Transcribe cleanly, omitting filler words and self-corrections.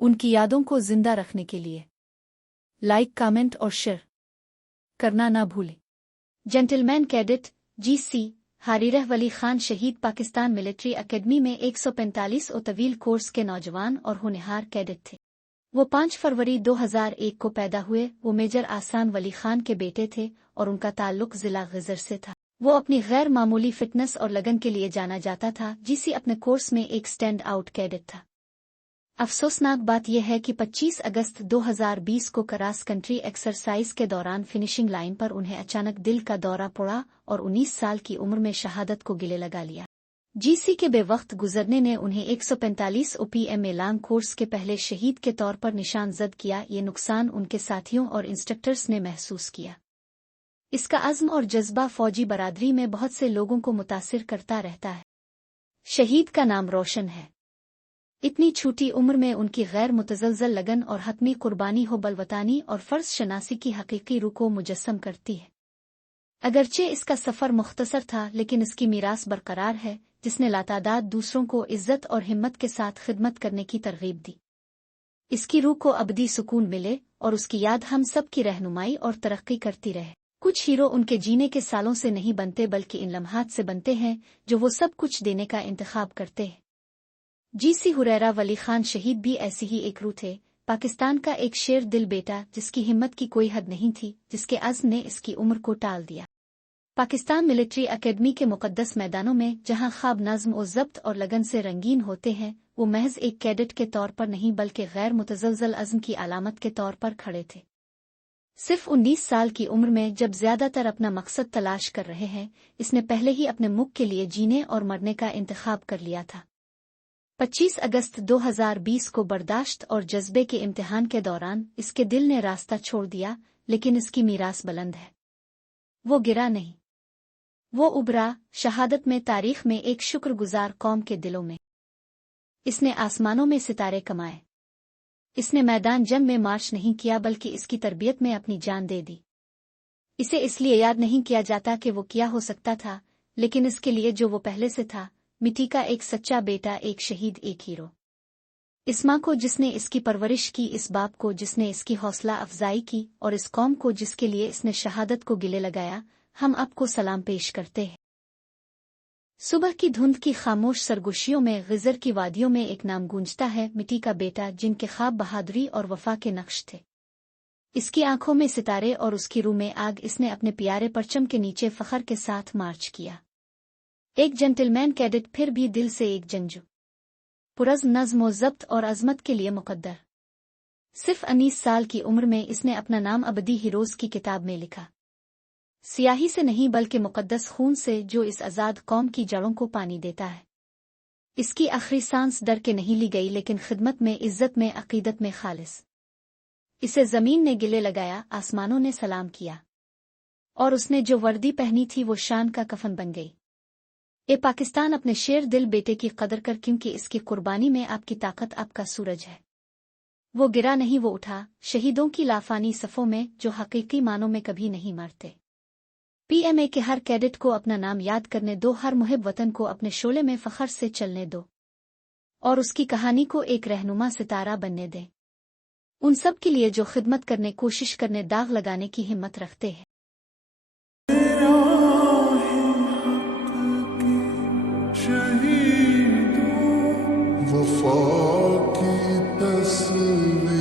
उनकी यादों को जिंदा रखने के लिए लाइक, कमेंट और शेयर करना ना भूलें। जेंटलमैन कैडेट जीसी हारिरह वली खान शहीद पाकिस्तान मिलिट्री एकेडमी में 145 तवील कोर्स के नौजवान और होनहार कैडेट थे। वो 5 फरवरी 2001 को पैदा हुए। वो मेजर आसान वली खान के बेटे थे और उनका ताल्लुक जिला गजर से था। वो अपनी गैर मामूली फिटनेस और लगन के लिए जाना जाता था। जीसी अपने कोर्स में एक स्टैंड आउट कैडेट था। अफसोसनाक बात यह है कि 25 अगस्त 2020 को क्रॉस कंट्री एक्सरसाइज के दौरान फिनिशिंग लाइन पर उन्हें अचानक दिल का दौरा पड़ा और 19 साल की उम्र में शहादत को गिले लगा लिया। जीसी के बेवक्त गुजरने ने उन्हें 145 ओपीएम में लॉन्ग कोर्स के पहले शहीद के तौर पर निशानजद किया। ये नुकसान उनके साथियों और इंस्ट्रक्टर्स ने महसूस किया। इसका अज़्म और जज्बा फौजी बरादरी में बहुत से लोगों को मुतासिर करता रहता है। शहीद का नाम रोशन है। इतनी छोटी उम्र में उनकी गैर मुतज़लज़ल लगन और हतमी कुर्बानी हो बलवतानी और फ़र्ज़ शनासी की हकीकी रूह को मुजस्सम करती है। अगरचे इसका सफ़र मुख्तसर था, लेकिन इसकी मीरास बरकरार है, जिसने लातादाद दूसरों को इज़्ज़त और हिम्मत के साथ खिदमत करने की तरगीब दी। इसकी रूह को अबदी सुकून मिले और उसकी याद हम सब की रहनुमाई और तरक्की करती रहे। कुछ हीरो उनके जीने के सालों से नहीं बनते, बल्कि इन लम्हात से बनते हैं जो वो सब कुछ देने का इंतखाब करते हैं। जीसी हुरैरा वली खान शहीद भी ऐसी ही एक रूह थे। पाकिस्तान का एक शेर दिल बेटा, जिसकी हिम्मत की कोई हद नहीं थी, जिसके अज़्म ने इसकी उम्र को टाल दिया। पाकिस्तान मिलिट्री एकेडमी के मुक़द्दस मैदानों में, जहां ख्वाब नज़्म और ज़ब्त और लगन से रंगीन होते हैं, वो महज एक कैडेट के तौर पर नहीं, बल्कि गैर मुतज़लज़ल अज़्म की अलामत के तौर पर खड़े थे। सिर्फ 19 साल की उम्र में, जब ज़्यादातर अपना मकसद तलाश कर रहे हैं, इसने पहले ही अपने मुल्क के लिए जीने और मरने का इंतखाब कर लिया था। 25 अगस्त 2020 को बर्दाश्त और जज्बे के इम्तिहान के दौरान इसके दिल ने रास्ता छोड़ दिया, लेकिन इसकी मीरास बुलंद है। वो गिरा नहीं, वो उभरा, शहादत में, तारीख में, एक शुक्रगुजार कौम के दिलों में। इसने आसमानों में सितारे कमाए। इसने मैदान जंग में मार्च नहीं किया, बल्कि इसकी तरबियत में अपनी जान दे दी। इसे इसलिए याद नहीं किया जाता कि वो क्या हो सकता था, लेकिन इसके लिए जो वो पहले से था। मिट्टी का एक सच्चा बेटा, एक शहीद, एक हीरो। इस माँ को जिसने इसकी परवरिश की, इस बाप को जिसने इसकी हौसला अफजाई की, और इस कौम को जिसके लिए इसने शहादत को गिले लगाया, हम आपको सलाम पेश करते हैं। सुबह की धुंध की खामोश सरगोशियों में, गिजर की वादियों में एक नाम गूंजता है, मिट्टी का बेटा, जिनके ख्वाब बहादुरी और वफा के नक्श थे। इसकी आंखों में सितारे और उसकी रूह में आग। इसने अपने प्यारे परचम के नीचे फखर के साथ मार्च किया। एक जेंटलमैन कैडेट, फिर भी दिल से एक जंगजू, पुरज़्म नज़्म व ज़ब्त और अज़मत के लिए मुक़द्दर। सिर्फ 19 साल की उम्र में इसने अपना नाम अबदी हीरोज़ की किताब में लिखा। सियाही से नहीं, बल्कि मुक़द्दस खून से, जो इस आज़ाद कौम की जड़ों को पानी देता है। इसकी आखिरी सांस डर के नहीं ली गई, लेकिन खिदमत में, इज़्ज़त में, अक़ीदत में खालिस। इसे ज़मीन ने गिले लगाया, आसमानों ने सलाम किया, और उसने जो वर्दी पहनी थी वो शान का कफन बन गई। ये पाकिस्तान अपने शेर दिल बेटे की कदर कर, क्योंकि इसकी कुर्बानी में आपकी ताकत, आपका सूरज है। वो गिरा नहीं, वो उठा, शहीदों की लाफानी सफ़ों में, जो हकीकी मानों में कभी नहीं मरते। पीएमए के हर कैडेट को अपना नाम याद करने दो, हर मुहिब वतन को अपने शोले में फ़ख्र से चलने दो, और उसकी कहानी को एक रहनुमा सितारा बनने दें। उन सब के लिए जो खिदमत करने, कोशिश करने, दाग लगाने की हिम्मत रखते हैं। वफा की तस्वीर